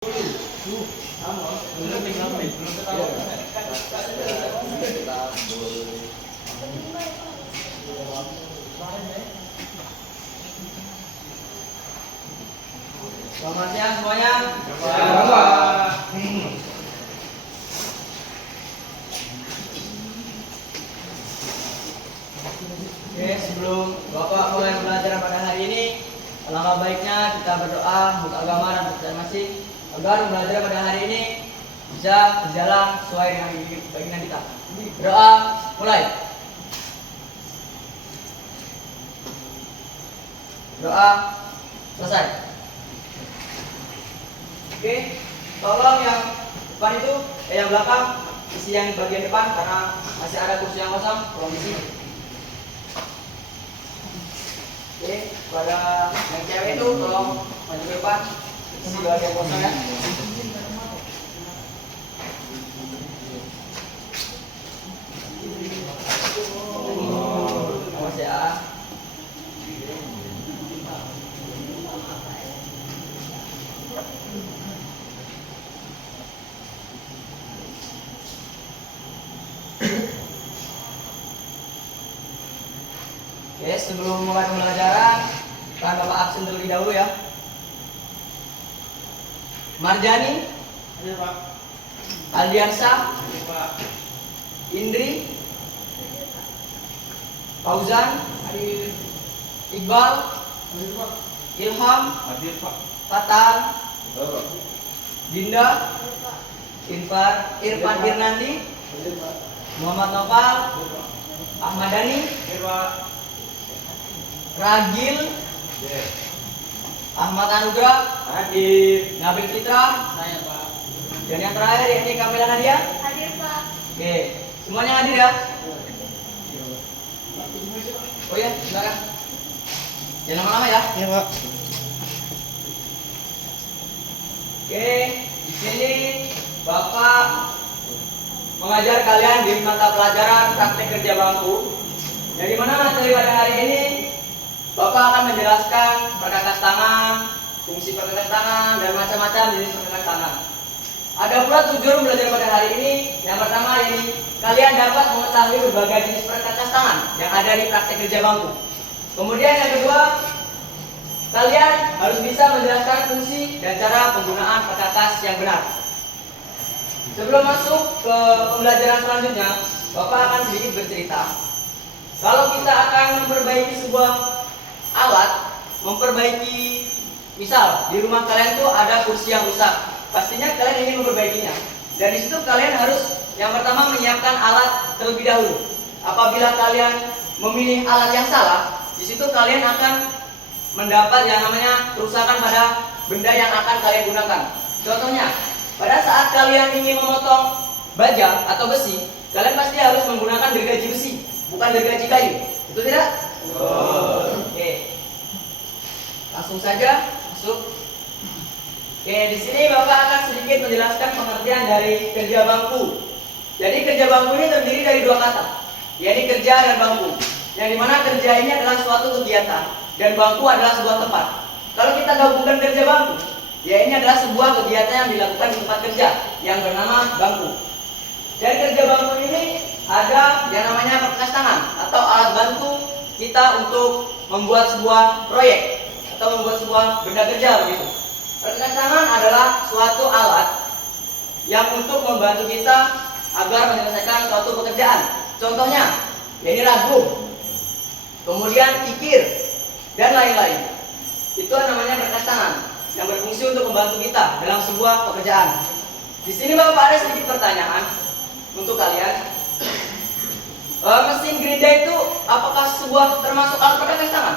Selamat siang semuanya. Oke, sebelum Bapak mulai belajar pada hari ini, alangkah baiknya kita berdoa untuk agama dan percaya masing agar belajar pada hari ini bisa berjalan sesuai dengan keinginan kita. Berdoa mulai. Doa selesai. Oke, tolong yang depan itu, yang belakang isi yang bagian depan karena masih ada kursi yang kosong, tolong isi. Oke, pada yang cewek itu tolong maju ke depan, isi bagian kosong ya. Awas ya. Oke, sebelum mulai pembelajaran, akan Bapak absen terlebih dahulu ya. Marjani, Hadir, Pak. Aldiansa, Hadir, Pak. Indri, Fauzan, Hadir. Iqbal, Hadir, Pak. Ilham, Hadir, Pak. Fatan, Hadir, Dinda, Irfan Birnandi, Pak. Muhammad Nopal, Ahmad Dhani, Hadir, Pak. Ragil, Hadir. Ahmad Anugrah, Hadir. Nabil Fitra, Saya, Pak. dan yang terakhir ini Kamila Nadia. Hadir, Pak. Oke, semuanya hadir ya. Oh ya, silakan. Jangan lama-lama ya. Iya, Pak. Oke, di sini Bapak mengajar kalian di mata pelajaran praktek kerja bangku. Dari mana materi pada hari ini Bapak akan menjelaskan perkakas tangan, fungsi perkakas tangan, dan macam-macam jenis perkakas tangan. Ada pula tujuan belajar pada hari ini. Yang pertama ini kalian dapat mengetahui berbagai jenis perkakas tangan yang ada di praktek kerja bangku. Kemudian yang kedua, kalian harus bisa menjelaskan fungsi dan cara penggunaan perkakas yang benar. Sebelum masuk ke pembelajaran selanjutnya, Bapak akan sedikit bercerita. Kalau kita akan memperbaiki sebuah alat, misal di rumah kalian tuh ada kursi yang rusak, pastinya kalian ingin memperbaikinya. Dan di situ kalian harus yang pertama menyiapkan alat terlebih dahulu. Apabila kalian memilih alat yang salah, di situ kalian akan mendapat yang namanya kerusakan pada benda yang akan kalian gunakan. Contohnya, pada saat kalian ingin memotong baja atau besi, kalian pasti harus menggunakan gergaji besi, bukan gergaji kayu. Betul tidak? Oke. Langsung saja masuk. Oke, di sini Bapak akan sedikit menjelaskan pengertian dari kerja bangku. Jadi kerja bangku ini terdiri dari dua kata, yaitu kerja dan bangku. Yang dimana kerja ini adalah suatu kegiatan dan bangku adalah sebuah tempat. Kalau kita gabungkan kerja bangku, ya ini adalah sebuah kegiatan yang dilakukan di tempat kerja yang bernama bangku. Dan kerja bangku ini ada yang namanya perkakas tangan atau alat bantu kita untuk membuat sebuah proyek atau membuat sebuah benda kerja begitu. Perkakas tangan adalah suatu alat yang untuk membantu kita agar menyelesaikan suatu pekerjaan. Contohnya, ini ragum, kemudian kikir, dan lain-lain. Itu namanya perkakas tangan yang berfungsi untuk membantu kita dalam sebuah pekerjaan. Di sini Bapak ada sedikit pertanyaan untuk kalian. Mesin gerinda itu apakah sebuah termasuk alat perkakas tangan?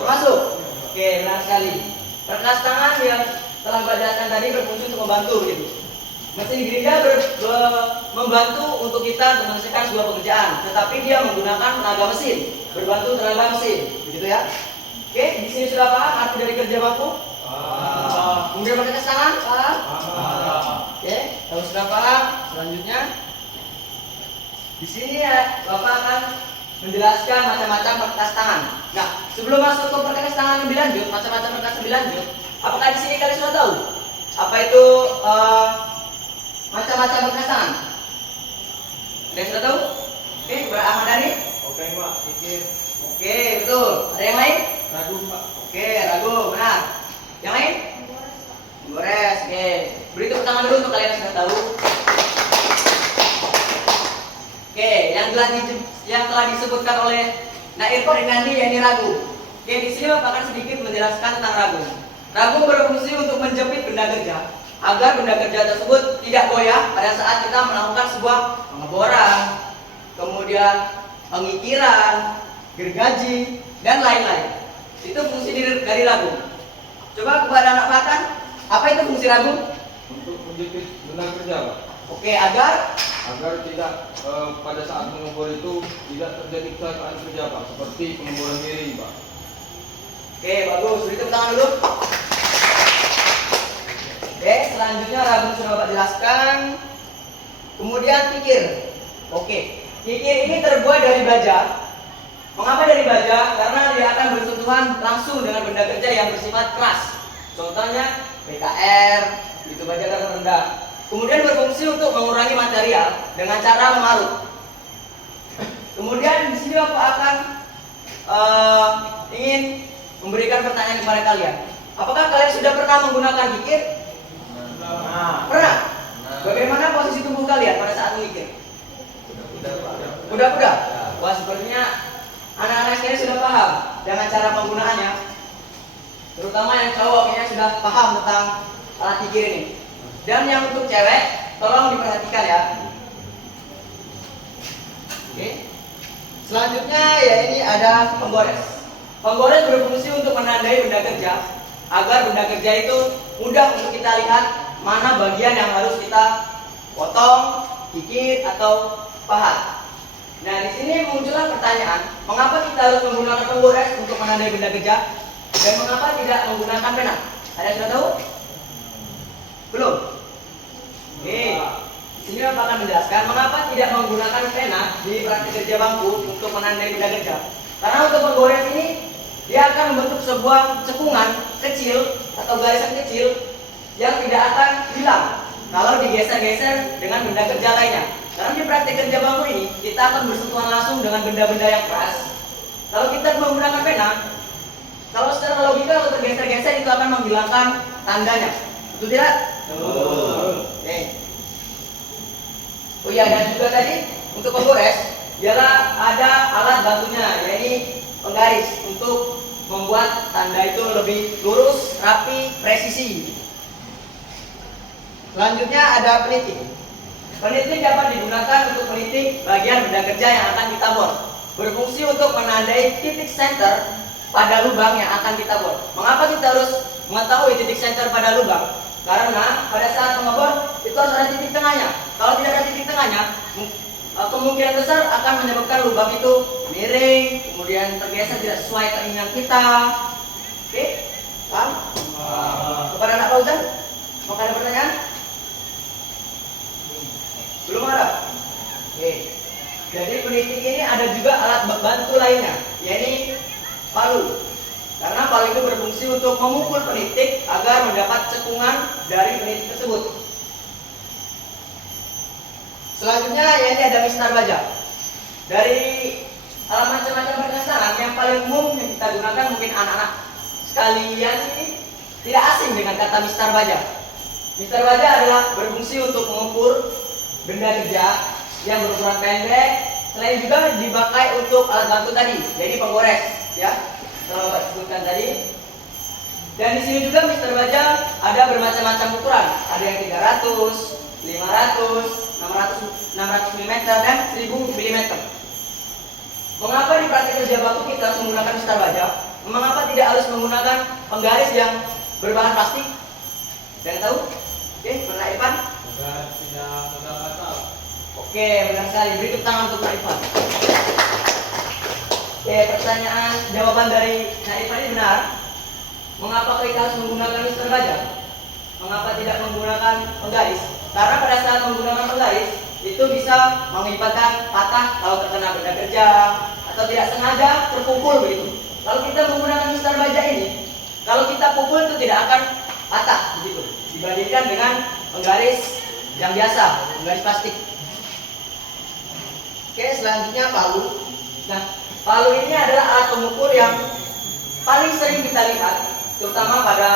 Termasuk. Oke, benar sekali. Perkakas tangan yang telah Bapak jelaskan tadi berfungsi untuk membantu gitu. Mesin gerinda membantu untuk kita untuk menyelesaikan sebuah pekerjaan, tetapi dia menggunakan tenaga mesin, berbantu tenaga mesin, begitu ya. Oke, di sini sudah paham arti dari kerja bangku? Kemudian perkakas tangan, paham? Oke, kalau sudah paham, selanjutnya di sini ya Bapak akan menjelaskan macam-macam perkakas tangan. Nah, sebelum masuk ke perkakas tangan lebih lanjut, macam-macam perkakas lebih lanjut, Apakah di sini kalian sudah tahu apa itu macam-macam perkataan? Ada yang sudah tahu? Oke, Ahmad Dhani? Oke, Pak. Pikir. Oke, betul. Ada yang lain? Ragu, Pak. Oke, ragu, benar. Yang lain? Gores. Oke. Beri tepuk tangan dulu untuk kalian yang sudah tahu. Oke, yang telah disebutkan oleh Nair Korinandi yakni ragu. Oke, di sini Bapak akan sedikit menjelaskan tentang ragu. Ragu berfungsi untuk menjepit benda kerja agar benda kerja tersebut tidak goyah pada saat kita melakukan sebuah pengeboran, kemudian pengikiran, gergaji, dan lain-lain. Itu fungsi dari ragu. Coba kepada anak Fatan, apa itu fungsi ragu? Untuk menjepit benda kerja, Pak. Oke, agar Tidak pada saat mengebor itu tidak terjadi kecelakaan kerja, Pak. Seperti pengeboran miring, Pak. Oke, bagus. Beri tepuk tangan dulu. Oke, selanjutnya ragu sudah Bapak jelaskan. Kemudian kikir. Oke, kikir ini terbuat dari baja. Mengapa dari baja? Karena dia akan bersentuhan langsung dengan benda kerja yang bersifat keras. Contohnya PKR, itu baja keras rendah. Kemudian berfungsi untuk mengurangi material dengan cara memarut. Kemudian di sini Bapak akan ingin memberikan pertanyaan kepada kalian. Apakah kalian sudah pernah menggunakan kikir? Pernah. Bagaimana posisi tubuh kalian pada saat mengikir? Kuda-kuda. Wah, sepertinya anak-anak sekalian sudah paham dengan cara penggunaannya. Terutama yang cowok kayaknya sudah paham tentang alat kikir ini. Dan yang untuk cewek, tolong diperhatikan ya. Oke. Selanjutnya ya ini ada penggores. Penggores berfungsi untuk menandai benda kerja agar benda kerja itu mudah untuk kita lihat mana bagian yang harus kita potong, kikir atau pahat. Nah, di sini muncullah pertanyaan, mengapa kita harus menggunakan penggores untuk menandai benda kerja dan mengapa tidak menggunakan pena? Ada yang sudah tahu? Belum? Oke, sini Bapak akan menjelaskan mengapa tidak menggunakan pena di praktik kerja bangku untuk menandai benda kerja. Karena untuk penggores ini dia akan membentuk sebuah cekungan kecil atau garisan kecil yang tidak akan hilang kalau digeser-geser dengan benda kerja lainnya. Karena di praktik kerja bangku ini kita akan bersentuhan langsung dengan benda-benda yang keras. Kalau kita menggunakan pena, kalau secara logika kalau tergeser-geser itu akan menghilangkan tandanya. Betul tidak? Oke. Oh iya, dan juga tadi untuk penggores ialah ada alat bantunya, yaitu penggaris untuk membuat tanda itu lebih lurus, rapi, presisi. Selanjutnya ada penitik. Penitik dapat digunakan untuk menitik bagian benda kerja yang akan kita bor. Berfungsi untuk menandai titik center pada lubang yang akan kita bor. Mengapa kita harus mengetahui titik center pada lubang? Karena pada saat mengebor itu harus ada titik tengahnya. Kalau tidak ada titik tengahnya, kemungkinan besar akan menyebabkan lubang itu miring, kemudian tergeser tidak sesuai keinginan kita. Oke, paham? Kepada anak Fauzan, mau ada pertanyaan? Belum ada. Oke. Jadi penitik ini ada juga alat bantu lainnya, yaitu palu. Karena palu itu berfungsi untuk memukul penitik agar mendapat cekungan dari penitik tersebut. Selanjutnya ya ini ada mistar baja. Dari macam-macam perkataan yang paling umum yang kita gunakan mungkin anak-anak sekalian ini tidak asing dengan kata mistar baja. Mistar baja adalah berfungsi untuk mengukur benda kerja yang berukuran pendek. Selain juga dipakai untuk alat bantu tadi, jadi penggores, ya. Kalau Bapak sebutkan tadi. Dan di sini juga mistar baja ada bermacam-macam ukuran. Ada yang 300, 500, 600 mm dan 1000 mm. Mengapa di praktik kerja bangku kita harus menggunakan mistar baja? Mengapa tidak harus menggunakan penggaris yang berbahan plastik? Ada yang tahu? Oke, pernah Irfan? Agar tidak mudah patah. Oke, benar sekali. Beri tepuk tangan untuk Pak Irfan. Oke, pertanyaan jawaban dari Irfan ini benar. Mengapa kita harus menggunakan mistar baja? Mengapa tidak menggunakan penggaris? Karena pada saat menggunakan penggaris itu bisa mengakibatkan patah kalau terkena benda kerja atau tidak sengaja terpukul begitu. Kalau kita menggunakan mistar baja ini, Kalau kita pukul itu tidak akan patah begitu. Dibandingkan dengan penggaris yang biasa, penggaris plastik. Oke, selanjutnya palu. Nah, palu ini adalah alat pengukur yang paling sering kita lihat, terutama pada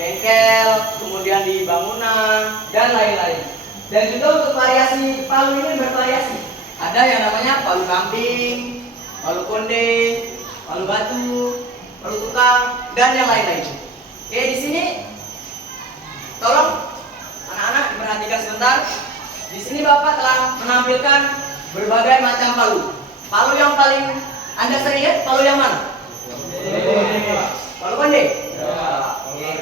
bengkel, kemudian di bangunan, dan lain-lain. Dan juga untuk variasi palu ini bervariasi. Ada yang namanya palu kambing, palu konde, palu batu, palu tukang, dan yang lain-lain. Oke, di sini tolong anak-anak diperhatikan sebentar. Di sini Bapak telah menampilkan berbagai macam palu. Palu yang paling Anda sering lihat, palu yang mana? Palu konde? Oke.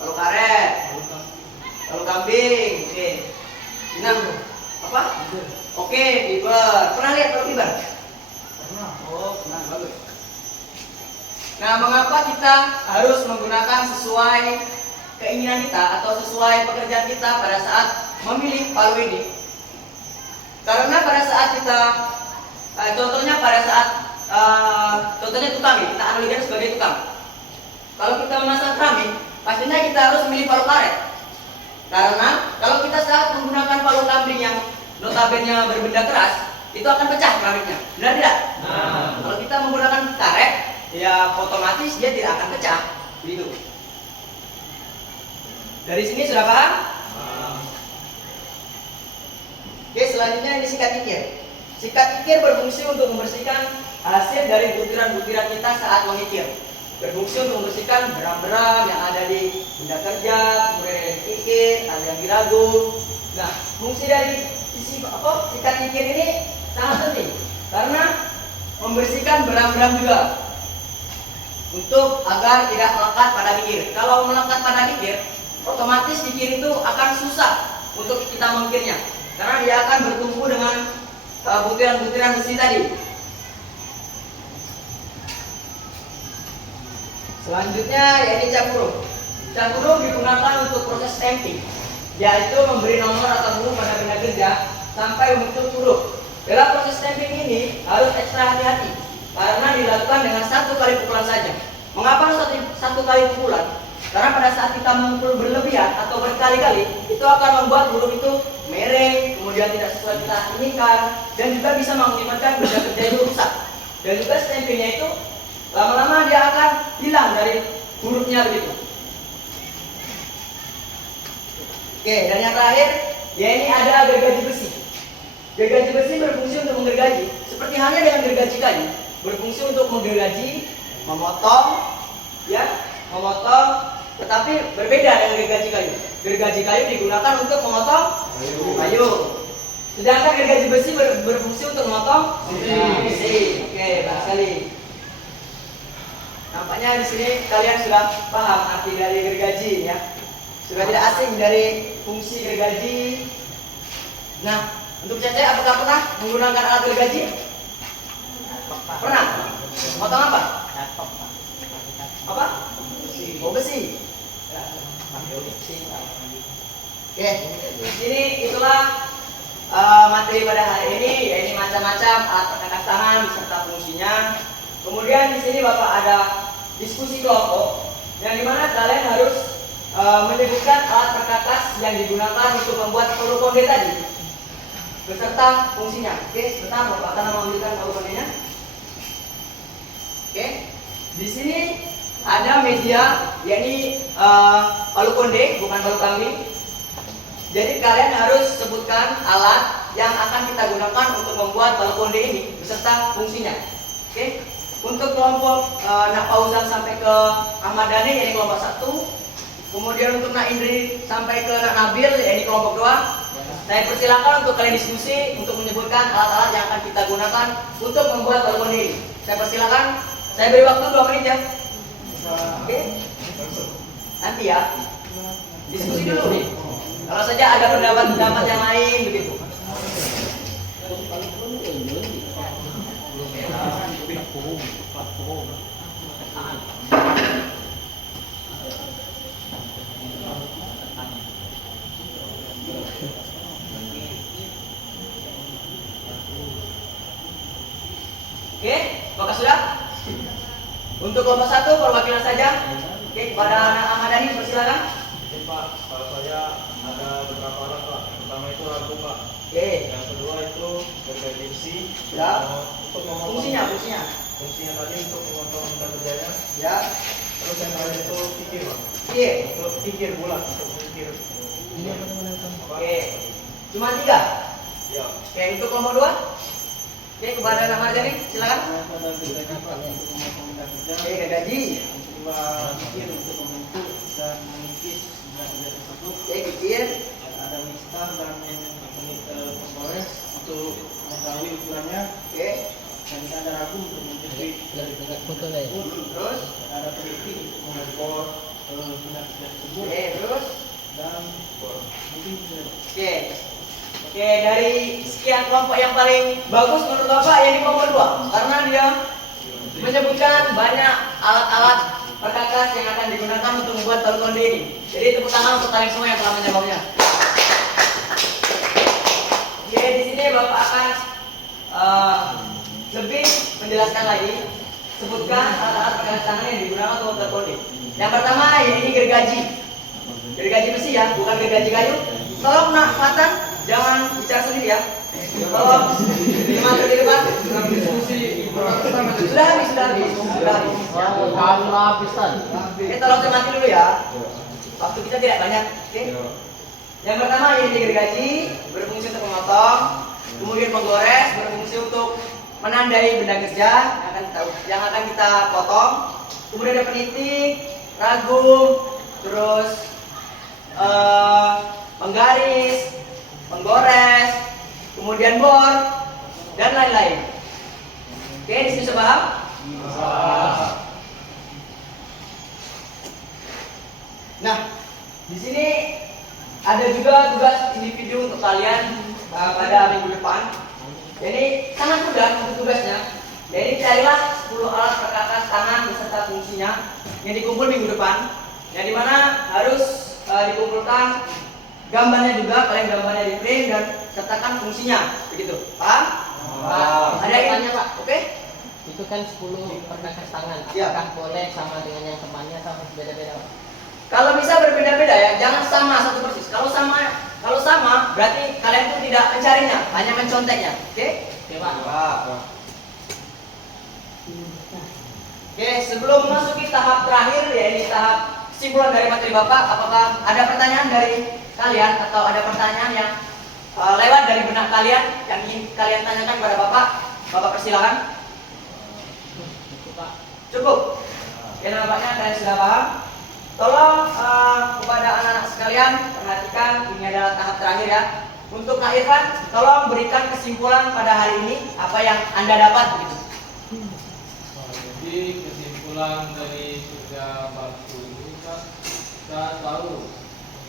Palu karet? Palu kambing? Oke. Nah, apa? Oke, fiber. Pernah lihat palu fiber? Pernah. Oh, pernah. Bagus. Nah, mengapa kita harus menggunakan sesuai keinginan kita atau sesuai pekerjaan kita pada saat memilih palu ini? Karena pada saat kita contohnya tukang nih, kita analogikan sebagai tukang. Kalau kita memasang keramik, pastinya kita harus memilih palu karet. Karena kalau kita saat menggunakan palu kambing yang notabene berbenda keras, itu akan pecah keramiknya. Benar tidak? Kalau kita menggunakan karet, ya otomatis dia tidak akan pecah. Begitu. Dari sini sudah paham? Oke, selanjutnya ini sikat kikir. Sikat kikir berfungsi untuk membersihkan hasil dari butiran-butiran kita saat mengikir. Berfungsi untuk membersihkan beram-beram yang ada di benda kerja, kemudian yang kikir, ada yang diragu. Nah, fungsi dari sikat kikir ini sangat penting karena membersihkan beram-beram juga untuk agar tidak melekat pada kikir. Kalau melekat pada kikir, otomatis kikir itu akan susah untuk kita mengikirnya karena dia akan bertumpu dengan butiran-butiran besi tadi. Selanjutnya yaitu cap huruf. Cap huruf digunakan untuk proses stamping, yaitu memberi nomor atau huruf pada benda kerja sampai membentuk huruf. Dalam proses stamping ini harus ekstra hati-hati karena dilakukan dengan satu kali pukulan saja. Mengapa satu kali pukulan? Karena pada saat kita memukul berlebihan atau berkali-kali, itu akan membuat huruf itu miring, kemudian tidak sesuai kita inginkan, dan juga bisa mengakibatkan benda kerja itu rusak. Dan juga stampingnya itu lama-lama dia akan hilang dari hurufnya begitu. Oke, dan yang terakhir, ya ini ada gergaji besi. Gergaji besi berfungsi untuk menggergaji, seperti halnya dengan gergaji kayu, berfungsi untuk menggergaji, memotong, tetapi berbeda dengan gergaji kayu. Gergaji kayu digunakan untuk memotong kayu, sedangkan gergaji besi berfungsi untuk memotong besi. Oke, bagus sekali. Nampaknya di sini kalian sudah paham arti dari gergaji ya. Sudah tidak asing dari fungsi gergaji. Nah, untuk Cece apakah pernah menggunakan alat gergaji? Pernah? Potong apa? Apa? Oh, besi. Oke, di sini itulah materi pada hari ini, yaitu macam-macam alat perkakas tangan beserta fungsinya. Kemudian di sini Bapak ada diskusi kelompok, yang dimana kalian harus menyebutkan alat perkakas yang digunakan untuk membuat palu konde tadi beserta fungsinya. Oke, sebentar Bapak akan mengambilkan palu kondenya. Oke, di sini ada media, yakni palu konde, bukan palu kambing. Jadi kalian harus sebutkan alat yang akan kita gunakan untuk membuat palu konde ini beserta fungsinya. Oke, untuk kelompok Nak Fauzan sampai ke Ahmad Dhani, yakni kelompok 1. Kemudian untuk Nak Indri sampai ke Nak Nabil, yakni kelompok 2. Saya persilakan untuk kalian diskusi untuk menyebutkan alat-alat yang akan kita gunakan untuk membuat palu konde ini. Saya persilakan. Saya beri waktu 2 menit ya. Oke. Nanti ya. Diskusi dulu nih. Kalau saja ada pendapat-pendapat yang lain begitu. Oke, apakah sudah? Untuk kelompok 1 perwakilan saja. Oke, kepada anak Ahmad Dhani persilakan. Oke Pak, kalau saya ada beberapa alat Pak. Pertama itu lampu Pak. Oke, Yang kedua itu berbagai besi. Ya. Untuk memotong fungsinya. tadi untuk memotong benda kerjanya. Ya, Terus yang terakhir itu pikir Pak. iya. Untuk pikir bulat, untuk pikir. Oke, cuma 3. Ya. Oke, untuk kelompok 2. Oke, kepada anak Ahmad Dhani silakan. Pada gergaji Pak untuk memotong benda kerja. Oke, gaji. Kedua pikir untuk membentuk dan mengikis benda kerja tersebut. Oke, kecil. Ada mixer dan penggores untuk mengetahui ukurannya. Oke, Dan ada ragu untuk menjepit terus. ada teliti untuk mengukur benda kerja tersebut Oke, terus. dan mungkin bisa. Oke. Oke, dari sekian kelompok yang paling bagus menurut Bapak yang di kelompok 2 karena dia menyebutkan banyak alat-alat perkakas yang akan digunakan untuk membuat tahu konde ini. Jadi tepuk tangan untuk kalian semua yang telah menjawabnya. Oke, di sini Bapak akan lebih menjelaskan lagi. Sebutkan alat-alat perkakas tangan yang digunakan untuk membuat konde. Yang pertama ini gergaji. Gergaji besi ya, bukan gergaji kayu. Tolong nak Fatan, jangan bicara sendiri ya. Tolong teman di depan. Sudah habis. Oke, tolong cermati dulu ya. Waktu kita tidak banyak. Oke. Yang pertama ini gergaji berfungsi untuk memotong, kemudian penggores berfungsi untuk menandai benda kerja yang akan kita potong. Kemudian ada penitik, ragum, terus penggaris, penggores, kemudian bor, dan lain-lain. Oke, di sini paham? Nah, di sini ada juga tugas individu untuk kalian pada minggu depan. Jadi sangat mudah untuk tugasnya. Jadi carilah 10 alat perkakas tangan beserta fungsinya yang dikumpul minggu depan. Yang dimana harus dikumpulkan gambarnya juga, kalian gambarnya di print dan sertakan fungsinya. Begitu, paham? Ada yang tanya Pak? Oke? Itu kan 10 perkakas tangan. Ya. Apakah boleh sama dengan yang temannya atau beda-beda Pak? Kalau bisa berbeda-beda ya, jangan sama satu persis. Kalau sama berarti kalian tuh tidak mencarinya, hanya menconteknya. Oke? Oke Pak. Oke, sebelum memasuki tahap terakhir yaitu tahap kesimpulan dari materi Bapak, apakah ada pertanyaan dari kalian atau ada pertanyaan yang lewat dari benak kalian yang ingin kalian tanyakan kepada Bapak? Bapak persilakan. Pak. Cukup. Oke, nampaknya kalian sudah paham. Tolong kepada anak-anak sekalian perhatikan ini adalah tahap terakhir ya. Untuk Kak Irfan, tolong berikan kesimpulan pada hari ini apa yang Anda dapat gitu. Jadi kesimpulan dari kerja bakti ini kan kita tahu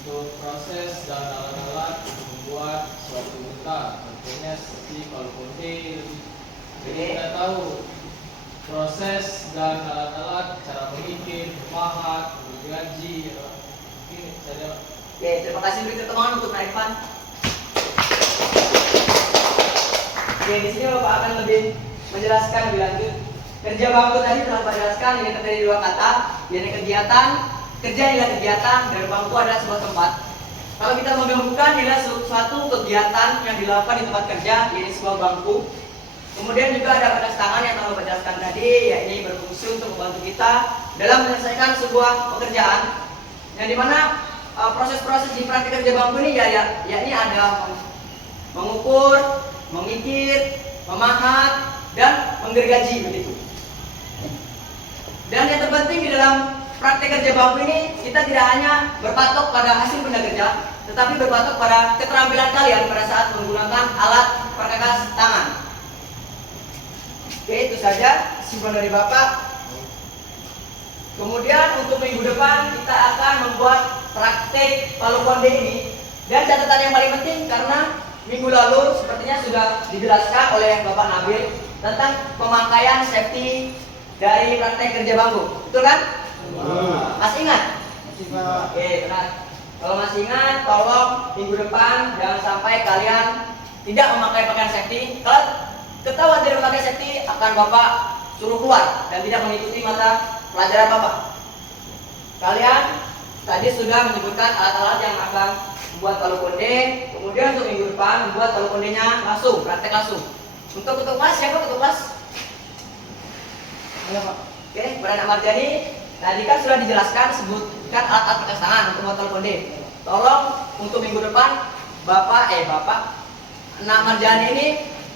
untuk proses dan alat-alat membuat suatu benda, contohnya seperti palu konde. Jadi kita tahu proses dan alat-alat, cara memikir, memahat, bergaji. Mungkin saja. Oke, terima kasih beri tepuk tangan untuk Kak Irfan. Oke, di sini Bapak akan lebih menjelaskan lebih lanjut. Kerja bangku tadi telah Bapak jelaskan ini terdiri 2 kata, yaitu kegiatan, kerja adalah kegiatan dan bangku adalah sebuah tempat. Kalau kita menggabungkan adalah suatu kegiatan yang dilakukan di tempat kerja, yaitu sebuah bangku. Kemudian juga ada perkakas tangan yang telah Bapak jelaskan tadi, yaitu berfungsi untuk membantu kita dalam menyelesaikan sebuah pekerjaan. Yang dimana proses-proses di praktik kerja bangku ini yakni ada mengukur, mengikir, memahat, dan menggergaji begitu. Dan yang terpenting di dalam praktik kerja bangku ini kita tidak hanya berpatok pada hasil benda kerja, tetapi berpatok pada keterampilan kalian pada saat menggunakan alat perkakas tangan. Oke, itu saja kesimpulan dari Bapak. Kemudian untuk minggu depan kita akan membuat praktik palu konde ini. Dan catatan yang paling penting karena minggu lalu sepertinya sudah dijelaskan oleh Bapak Nabil tentang pemakaian safety dari praktek kerja bangku. Betul kan? Masih ingat? Oke, benar. Kalau masih ingat, tolong minggu depan jangan sampai kalian tidak memakai pakaian safety. Kalau ketahuan tidak memakai safety, akan Bapak suruh keluar dan tidak mengikuti mata pelajaran Bapak. kalian tadi sudah menyebutkan alat-alat yang akan membuat palu konde. Kemudian untuk minggu depan membuat palu kondenya langsung, praktek langsung. Untuk ketua kelas, siapa ketua kelas? Ayo Pak. Oke, Beranak Marjani. Tadi kan sudah dijelaskan sebutkan alat-alat perkas tangan untuk membuat palu konde. Tolong untuk minggu depan Bapak Nak Marjani ini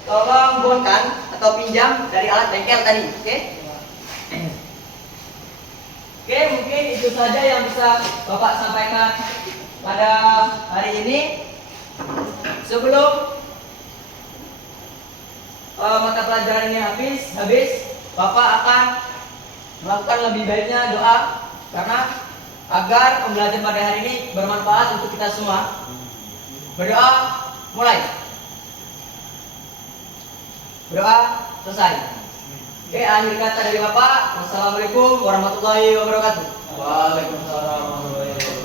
tolong buatkan atau pinjam dari alat bengkel tadi, oke? Oke, mungkin itu saja yang bisa Bapak sampaikan pada hari ini. Sebelum mata pelajaran ini habis, Bapak akan melakukan lebih baiknya doa karena agar pembelajaran pada hari ini bermanfaat untuk kita semua. Berdoa mulai. Berdoa selesai. Oke, akhir kata dari Bapak. Wassalamualaikum warahmatullahi wabarakatuh. Waalaikumsalam warahmatullahi wabarakatuh.